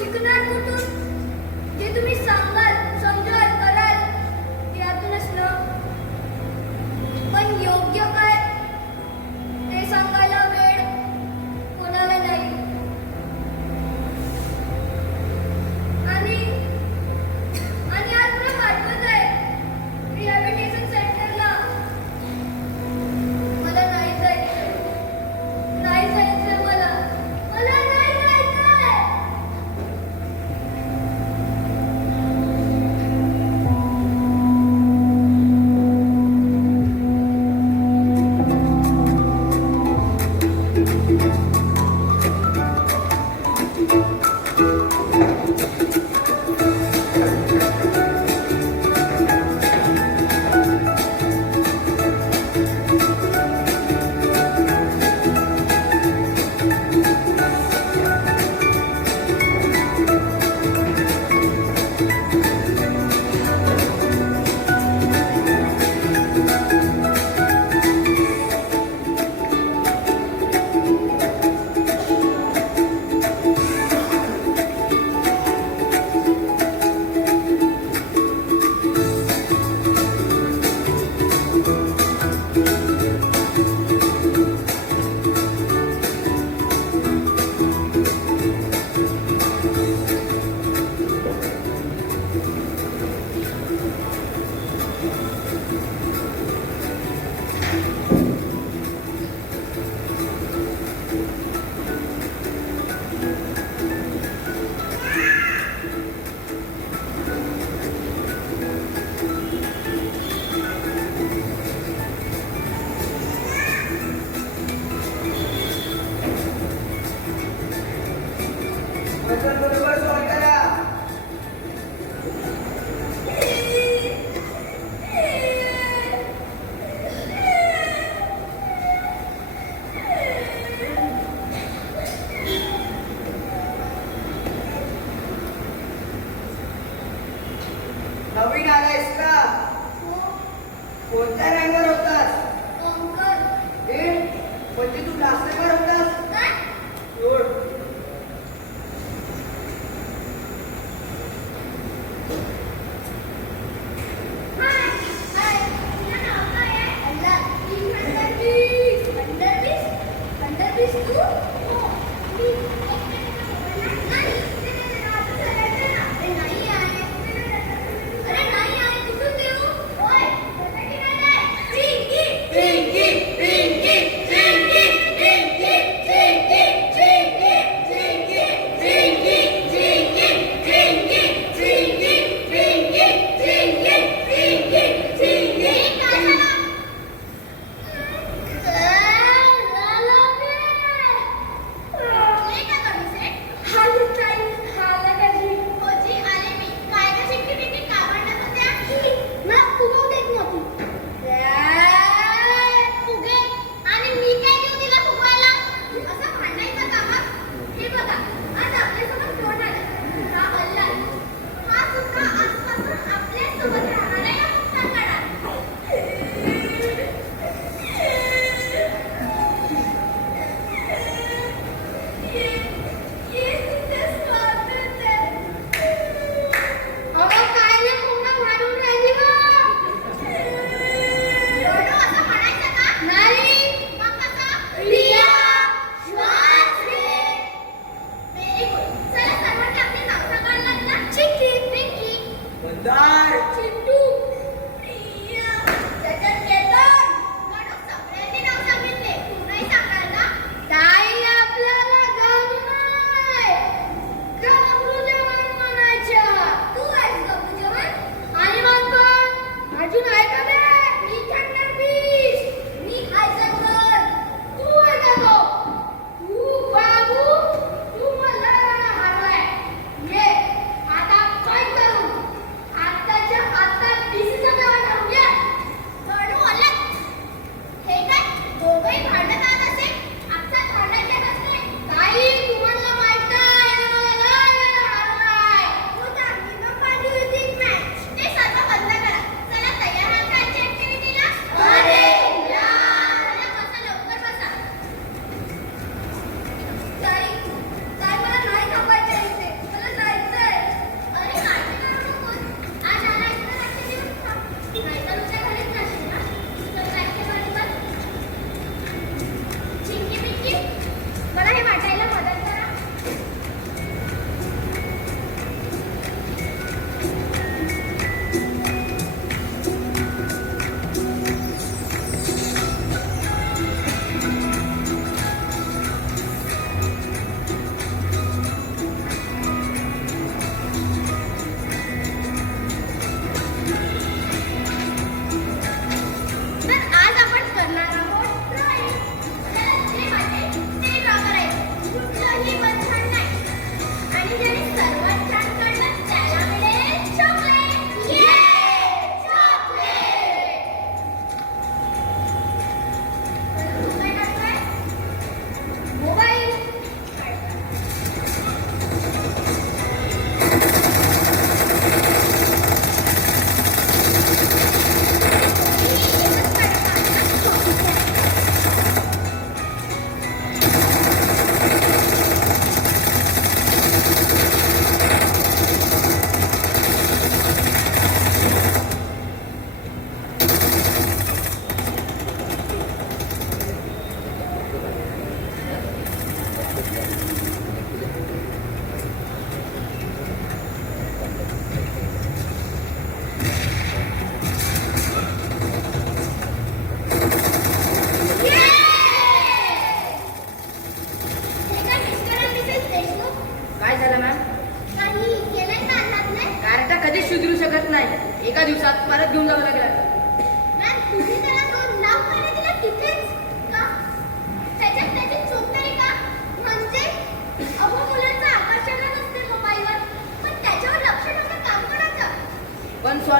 शिकणार कुठून? जे तुम्ही सांगाल, समजाल, कराल त्यातूनच ना. पण योग्य काय ते सांगायला वेळ कोणाला नाही. आणि आणि आज मला पाठवत आहे रिहॅबिलिटेशन सेंटरला. मला नाही जायचंय. नाही जायचंय मला. मला नाही जायचंय. नवीन आलायस का? कोणत्या रँकवर होतास? म्हणजे तू लास्ट रँकवर होतास? सोड. पिंकी, पिंकी, पिंकी, पिंकी, पिंकी.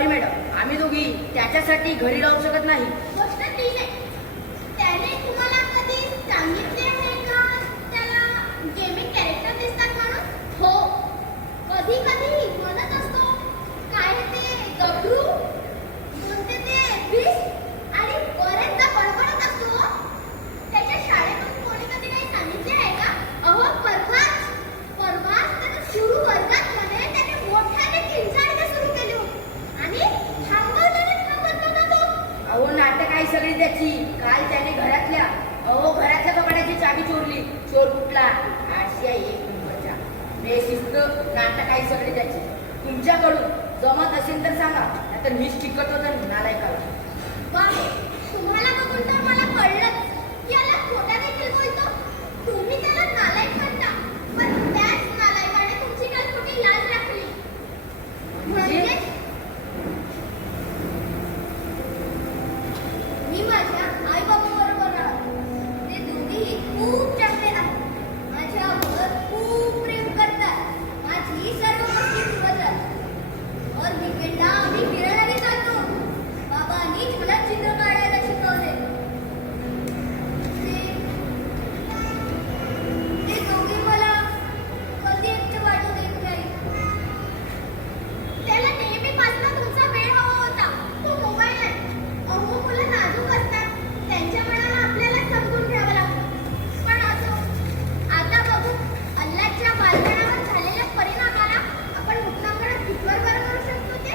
सॉरी मॅडम, आम्ही दोघी त्याच्यासाठी घरी राहू शकत नाही. गोष्ट ठीक आहे. त्याने तुम्हाला कधी सांगितले आहे का त्याला गेमिंग कॅरेक्टर दिसतात म्हणून? हो, कधी कधी म्हणत असतो काय ते गबरू कोणते ते बीस्ट आणि बरेचदा बडबडत असतो. त्याच्या शाळेतून कोणी कधी काही सांगितले आहे का? अहो परवाच त्यानं सुरू वर्गात मध्ये त्याने मोठ्याने किंचाळणे सुरू केली आणि थांबत नव्हता तो. अहो नाटक आहे सगळी त्याची. काल त्याने घरातल्या कपाटाची चाबी चोरली. चोर कुठला? आशिया 1 नंबरचा. बेशिस्त नाटक आहे सगळी त्याची. तुमच्याकडून जमत असेल तर सांगा, नाहीतर मीच टिकटतो तर नालायकाला. पण तुम्हाला बघून तर मला कळलं की याला खोटा देखील बोलतो. तुम्ही त्याला नालायक म्हणता, पण त्याच नालायकाने तुमची काल कुठे लाज राखली. म्हणजे मी माझ्या आई बाबाबरोबर राहतो. ते दोघेही खूप चांगले आहेत. माझ्यावर खूप प्रेम करतात. माझी सर्व गोष्टी पुरवतात. और वीकेंडला आम्ही फिरायला जातो. बाबांनीच मला चित्र काढायला शिकवले. ते दोघे मला कधी एकटं वाटू देत नाही. त्याला नेहमीपासून तुमचा वेळ हवा होता, तो मोबाईल आहे. अहो मुलं नाजूक असतात, त्यांच्या मनाला आपल्याला समजून घ्यावं लागतं. पण असो, आता बघू अल्लाच्या बालपणावर झालेल्या परिणामाला आपण मुक्तांगणात कितवर बरं करू शकतो ते.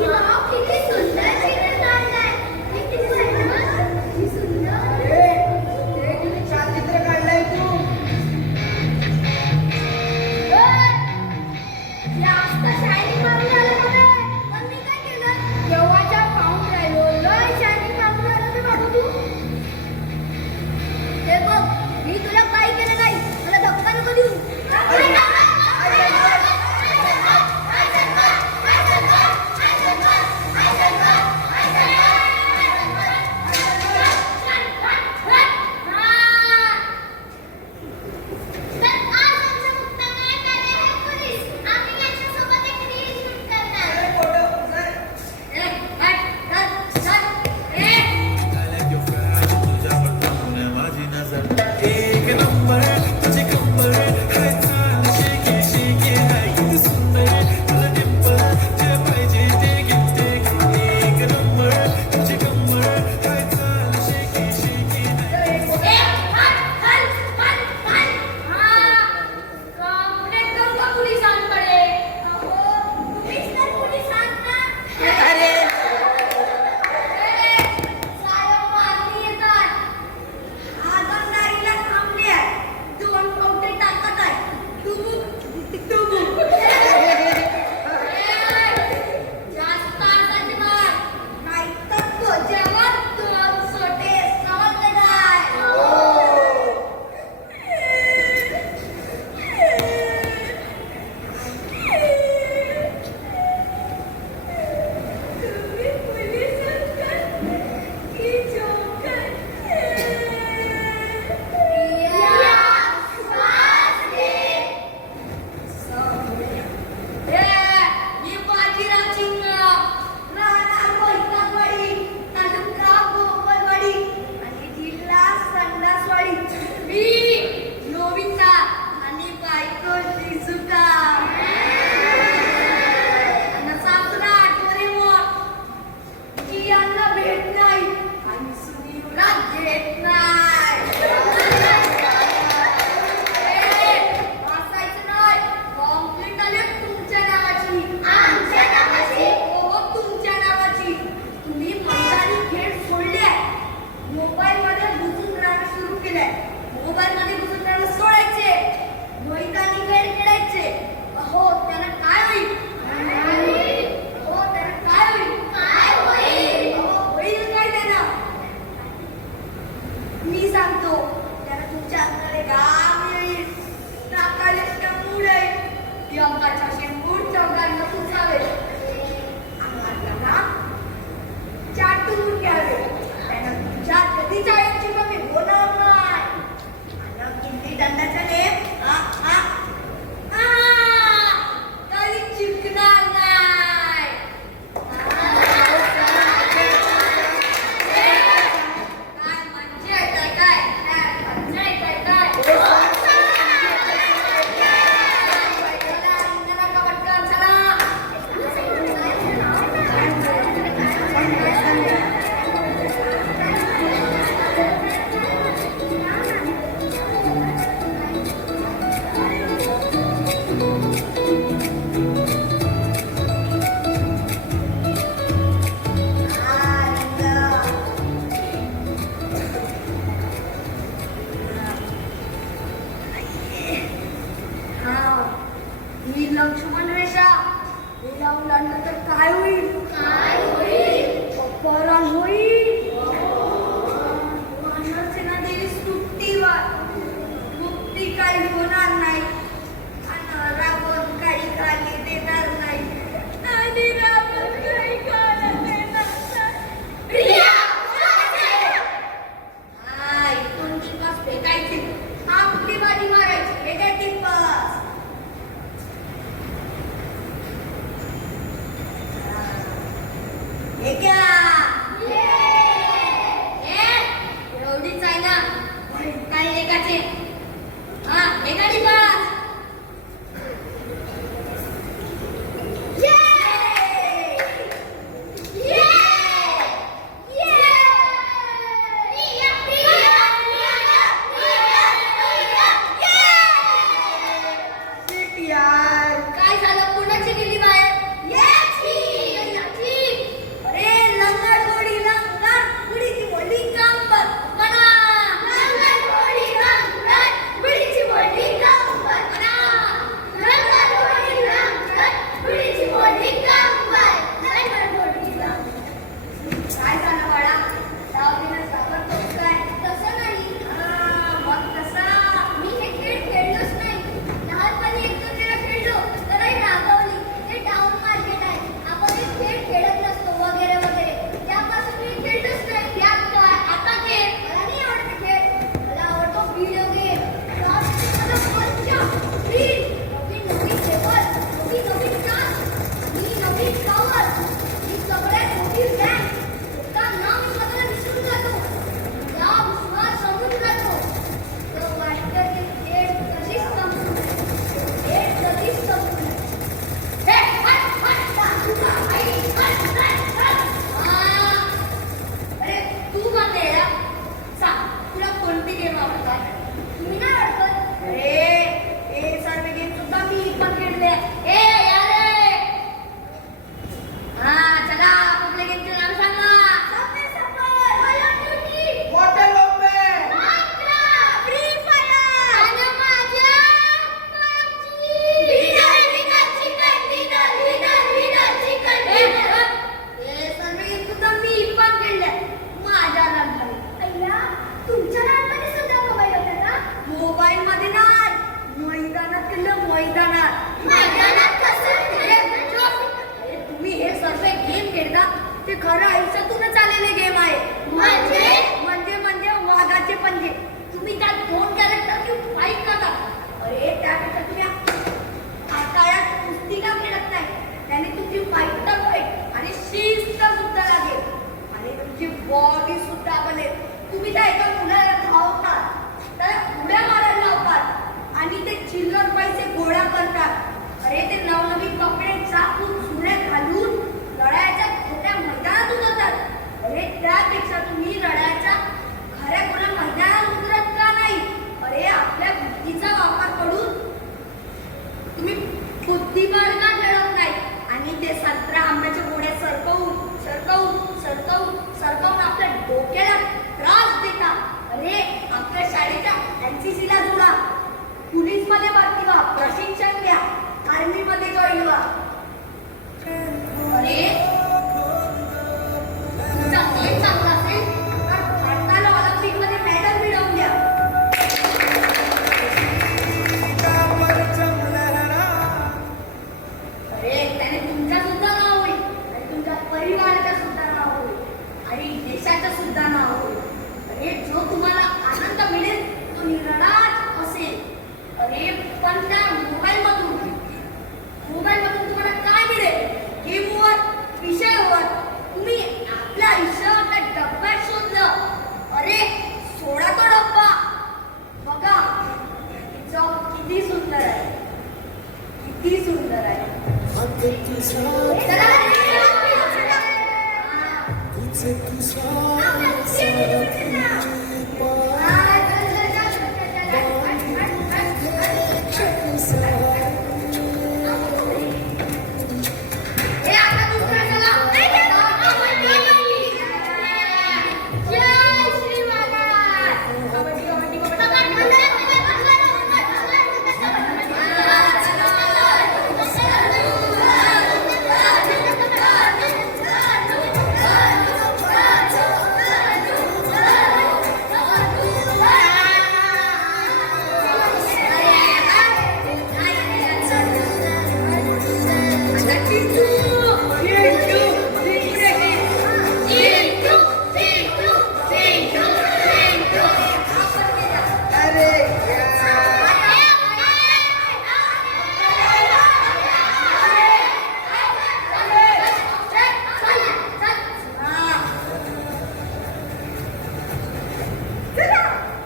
वाव, किती सुंदर चित्र काढलंय. किती सुंदर, किती सुंदर. हे किती छान चित्र काढलंय तू. जास्त शायनिंग मारून झालं मध्ये. पण मी काय केलं? केव्हाच्या पाहून राहिलो. लय शायनिंग मारून राहिलं ते बाबू तू. हे बघ, मी तुला काही केलं नाही. मला धक्का नको देऊ. तर आज आमचं मुक्तांगणात आले आहेत पोलीस. आम्ही यांच्यासोबत एक रील शूट करणार. अरे फोटो सर. माझी नजर एक नंबर तुझे कंबर हाय चाल शेके शेके हाय किती सुंदर तुला डिंपल जे पाहिजे ते घेते एक नंबर तुझे कंबर हाय चाल शेके शेके हाय दंडाचा लेप मैदानात. मैदानात कसं? अरे तुम्ही हे सर्व गेम खेळता ते खरं आयुष्यातूनच आलेले गेम आहे. म्हणजे? म्हणजे वाघाचे पंजे. तुम्ही त्यात 2 कॅरेक्टरची फाईट करता. अरे त्यापेक्षा तुम्ही काळात कुस्ती का खेळत नाही? त्याने तुमची फाईट तर होईल आणि शिस्त सुद्धा लागेल आणि तुमची बॉडी सुद्धा बनेल. तुम्ही त्या एका मुलाला धावतात, त्याला उड्या मारायला लावतात आणि ते चिल्लर पैसे गोळा करतात. अरे ते नवनवीन कपडे चापून जुने घालून लढायच्या छोट्या मैदानात उतरतात. अरे त्यापेक्षा तुम्ही लढायच्या खऱ्या खुल्या मैदानात उतरत का नाही? अरे आपल्या बुद्धीचा वापर करून तुम्ही बुद्धिबळ का खेळत नाही? आणि ते संत्रा आंब्याच्या गोळ्या सरकवून आपल्या डोक्याला त्रास देतात. अरे आपल्या शाळेच्या NCC ला जोडा, पोलीस मध्ये भरती व्हा, प्रशिक्षण घ्या, आर्मी मध्ये जॉईन व्हा. अरे तुमचा खेळ चांगला असेल तर भारताला ऑलिम्पिक मध्ये मेडल मिळवून द्या. अरे त्याने तुमच्या सुद्धा नाव होईल आणि तुमच्या परिवाराच्या सुद्धा नाव होईल आणि देशाचं सुद्धा नाव होईल. अरे जो तुम्हाला आनंद मिळेल तो निराळाच असेल. अरे पण त्या मोबाईल मधून तुम्हाला काय मिळेल? गेमवर, विषयावर तुम्ही आपल्या आयुष्यात डब्यात शोधलं. अरे सोडा तो डब्बा, बघा जग किती सुंदर आहे, किती सुंदर आहे. चला. हे आता दुसरा चला. जय श्री महाराज.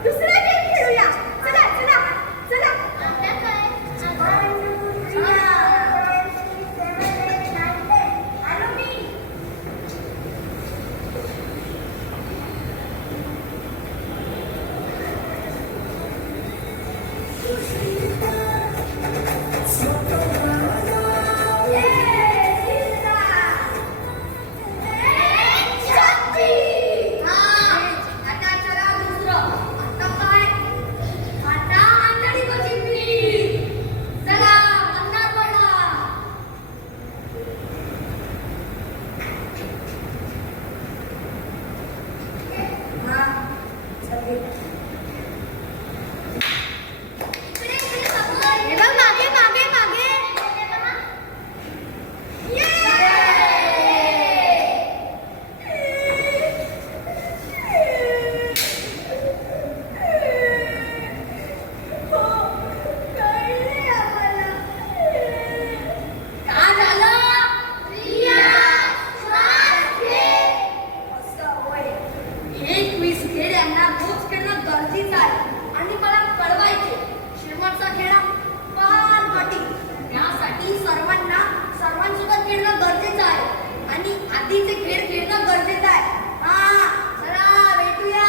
दुसरा गेम खेळूया. चला चला चला. आलो मी. आता चला दुसरं. आता काय? आता अंधळी कोचिंबीर. चला अंधार पडला. हा चल. हे बघ मागे मागे मागे. का झालं? असं होय. हे क्विज खेळ यांना रोज खेळणं गरजेचं आहे आणि मला कळवायचे. शेवटचा खेळ फार कठीण. त्यासाठी सर्वांसोबत खेळणं गरजेचं आहे आणि आधीचे खेळ खेळणं गरजेचं आहे. हा चला भेटूया.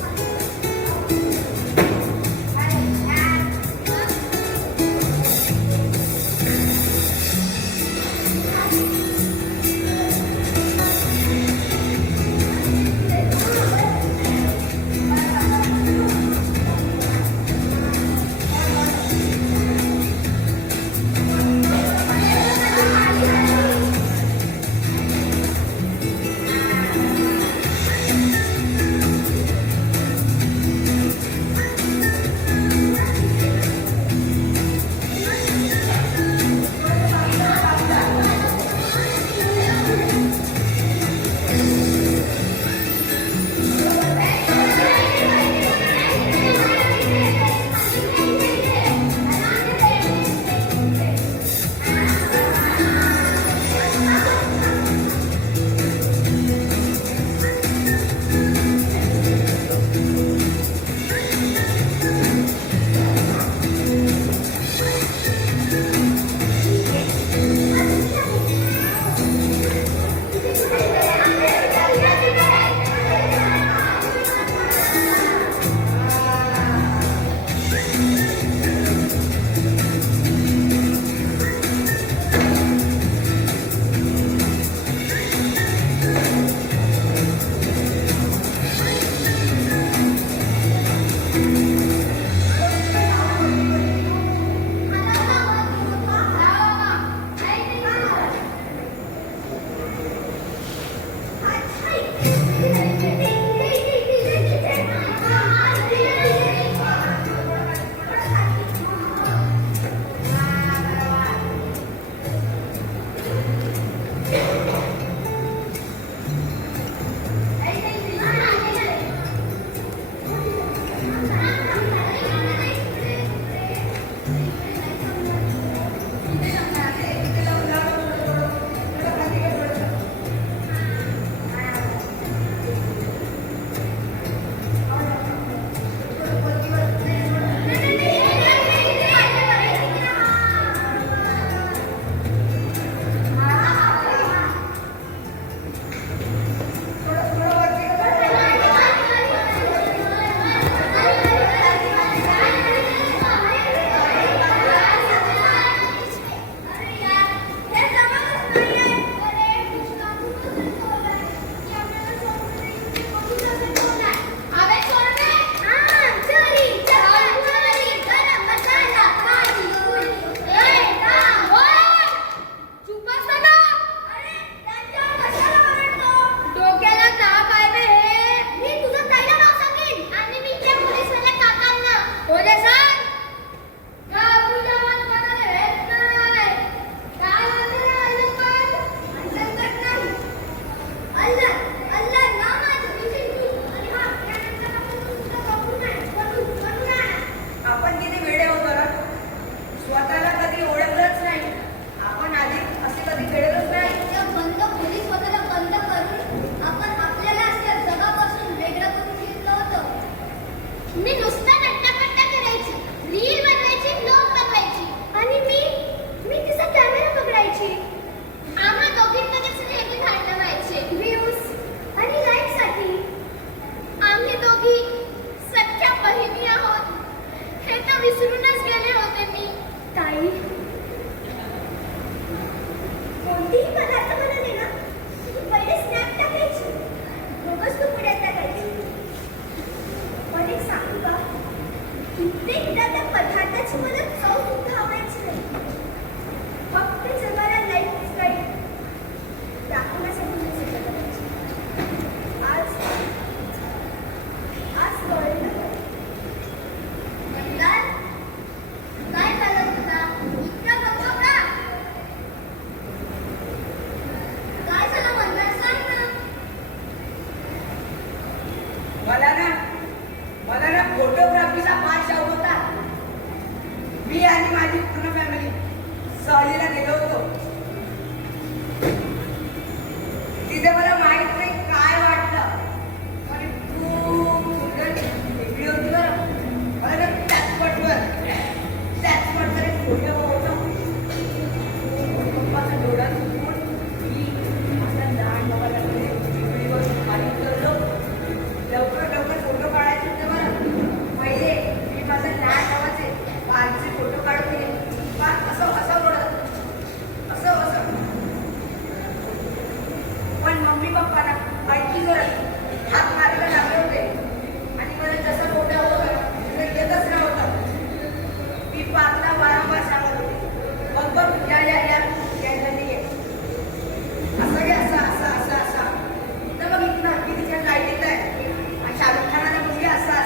Thank you. मी नुसतं नट्टापट्टा करायची, रील बनवायची, ब्लॉग बनवायची. आणि मी तिचा कॅमेरा पकडायची. आम्हा दोघींमध्येच नेहमी भांडणं व्हायचे. व्ह्यूज आणि लाईकसाठी. आम्ही दोघी सख्या बहिणी आहोत हे तर विसरूनच गेले होते मी. ताई, कोणतीही पदार्थ बनवले ना, पहिले स्नॅप टाकायची, मगच तू पुढे टाकायची. पण एक सांगू का, कित्येकदा त्या पदार्थाची मला चव सुद्धा आवडायची नाही. फक्त जगाला लाईक सबस्क्राईब दाखवण्यासाठी मी सगळं करायची. आज कळलं. मंदार, काय झालं तुला? इतका गप्प का? काय झालं मंदार, सांग ना. मला ना फोटोग्राफीचा फार शौक होता. मी आणि माझी पूर्ण फॅमिली सहलीला गेलो होतो. तिथे मला माहित नाही काय वाटलं, पण खूप सुंदर वेगळी होती बरं. मला ना त्याच पटवर एक फोटो होता. पप्पाचा डोळा चुकून मी माझ्या लहान बाबाला टेकडीवर खाली उतरलो. लवकर फोटो काढायचे होते बरं. पहिले मी माझ्या लहान भावाचे बालचे फोटो काढते. पण असं रडत असं पण मम्मी पप्पाला ऐकी जोरात हात मारायला लागले होते आणि मला जसं फोटो होतं ते येतच नव्हतं. मी पार्कला वारंवार सांगत होते, बघ या नाही आहे, असं घे, असा तर बघितलं की तिच्या लाईटीत आहे आणि शाहरुख खानाला मुलगी असा.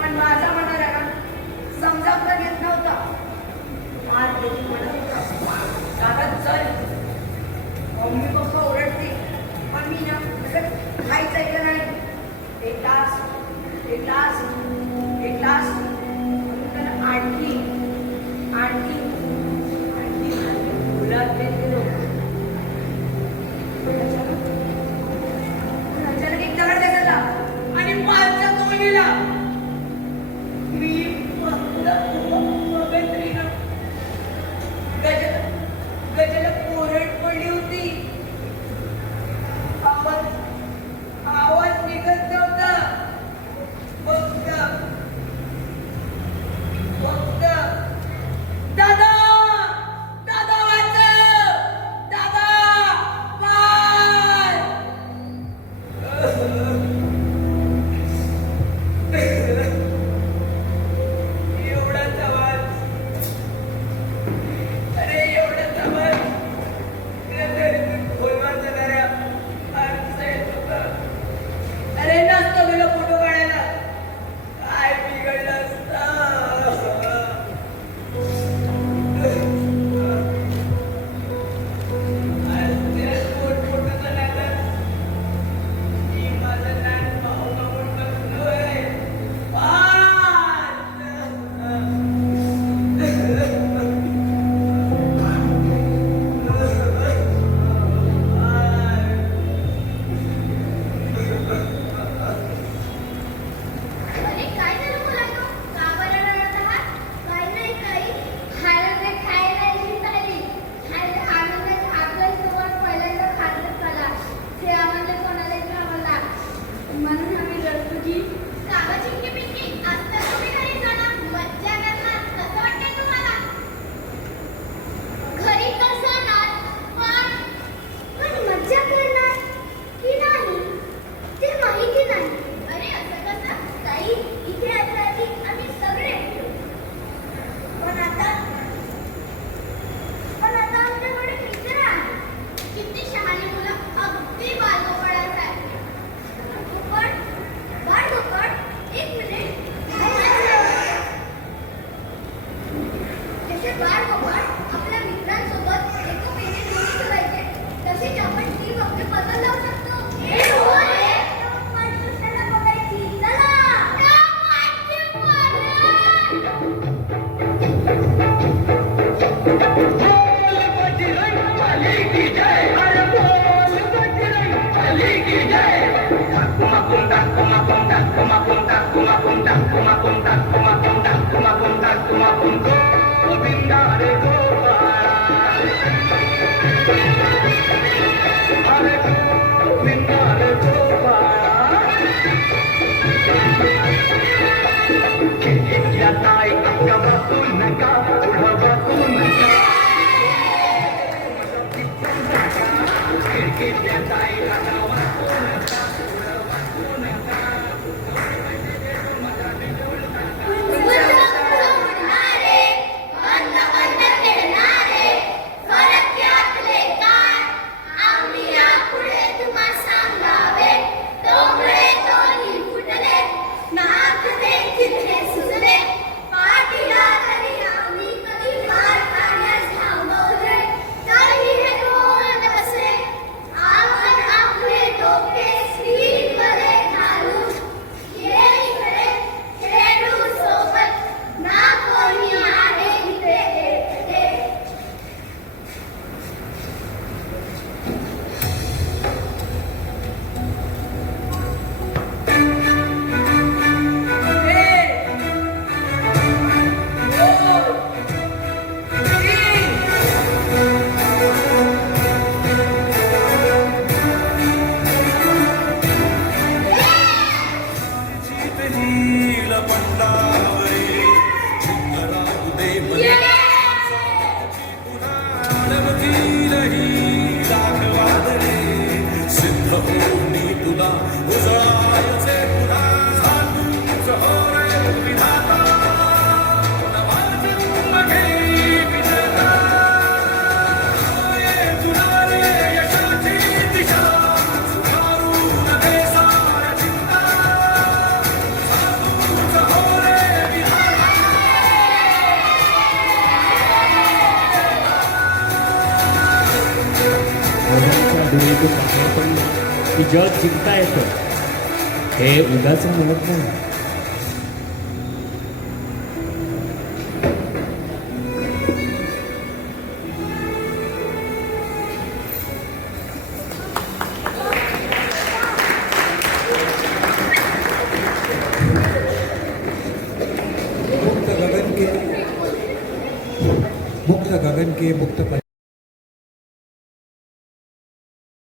पण माझा मनाला ना समजावता येत नव्हतं. आज देखील म्हणत होतं, दादा चल. मम्मी पप्पा ओरडते, पण मी ना असं काहीच ऐकलं नाही. एक तास त्याला आणखी मुलात गेलो. अचानक एक दगड दिसला आणि पालचा तो गेला. मी बघत राहिलो. गजला कोरड पडली होती. आवाज निघत नव्हता. फक्त दादा वाचव, दादा पाय. एवढाच आवाज, एवढाच आवाज खोलवर जाणाऱ्या आरसा येत होता. नसतो गेलो फोटो काढायला, काय बिघडलं असतं. फोटोचा नादात मी माझा लहान भाऊ बघून बसलोय. अरे काय झालं मुलांनो? का बरं रडत आहात? काय नाही ताई, हळद खायला यायची झाली. आनंदात आपल्यासोबत पहिल्यांदा खाल्लं चला. ते आम्हाला कोणाला येत आम्हाला, म्हणून आम्ही रडतो की काका चिंकी पिंकी आता तुम्ही घरी चला, मज्जा करणार. कसं वाटतंय तुम्हाला? घरी कसं ना, पण मज्जा करणार की नाही ते माहिती नाही. अरे असं कसं ताई, इथे आता आम्ही सगळे येतो. पण आता आमच्याकडे मित्र आहे. किती शहाणी मुलं, अगदी बालगोपाळासारखी. बाळगोपाळ, एक मिनिट. जसे बाळगोपाळ आपल्या मित्रांसोबत एकोप्याने जोडी ठेवायचे, तसेच आपण ती फक्त पझल लावू शकतो. त्याला बघायची. चला. Come on, उडणारे, बंद बंद खेळणारे, परत यातले काय? आम्ही यापुढे तुम्हा सांगावे. डोंगरे दोन्ही फुटले, नाक देखील हे सुजले. पाठीला तरी आम्ही कधी मार खाण्यास थांबवले, तरीही हे डोल बसले. आपण आपले डोके स्क्रीनमध्ये घालून ये इकडे खेळू सोबत, ना कोणी आहे इथे एकटे. जीतहील पंडावरे चिंगरा उदे मने पुराणवतील ही दाखवादरे सिद्ध होनी तुला उजळायचे पुरा झालूच हो रे विधाता नवाजून घेई विजेता ये तुला रे यशाची दिशा सुधारून दे साऱ्या चिंता ओढ्यांच्या डोळीतून बाहेर पडलं की जग जिंकता येतं हे उगाच म्हणत नाही. मुक्त गगन के मुक्त